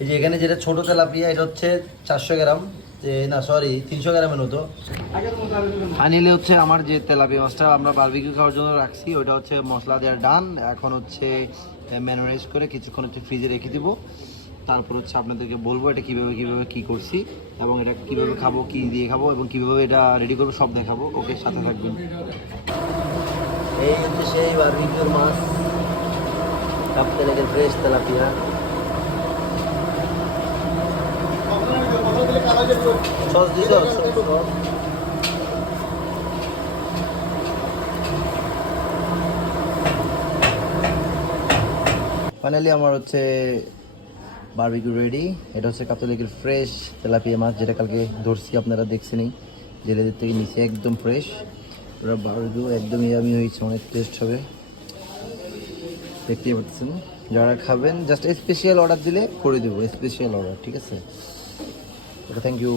এই যে এখানে যেটা ছোট তেলাপিয়া, এটা হচ্ছে চারশো গ্রাম। যে, না সরি তিনশো গ্রামের মতো। ফাইনালি হচ্ছে আমার যে তেলাপিয়া মাছটা আমরা বারবিকিউ খাওয়ার জন্য রাখছি ওটা হচ্ছে মশলা দেওয়ার ডান। এখন হচ্ছে ম্যানুরাইজ করে কিছুক্ষণ হচ্ছে ফ্রিজে রেখে দিব। তারপর হচ্ছে আপনাদেরকে বলব এটা কীভাবে কীভাবে কি করছি এবং এটা কীভাবে খাব, কি দিয়ে খাব এবং কীভাবে এটা রেডি করব, সব দেখাবো। ওকে, সাথে থাকবেন। এই হচ্ছে সেই বারবিকিউর মাছ। তেলের ফ্রেশ তেলাপিয়া। ফাইনালি আমার হচ্ছে বারবিকিউ রেডি এটা হচ্ছে কাতলিকের ফ্রেশ তেলাপিয়া মাছ, যেটা কালকে ধরছি, আপনারা দেখছেনই। জেলেদের থেকে নিচে একদম ফ্রেশ ওরা বারবিকিউ একদম ইয়ামি হয়েছে, অনেক টেস্ট হবে। দেখতেই পাচ্ছেন। যারা খাবেন জাস্ট স্পেশাল অর্ডার দিলে করে দেবো স্পেশাল অর্ডার ঠিক আছে? Okay thank you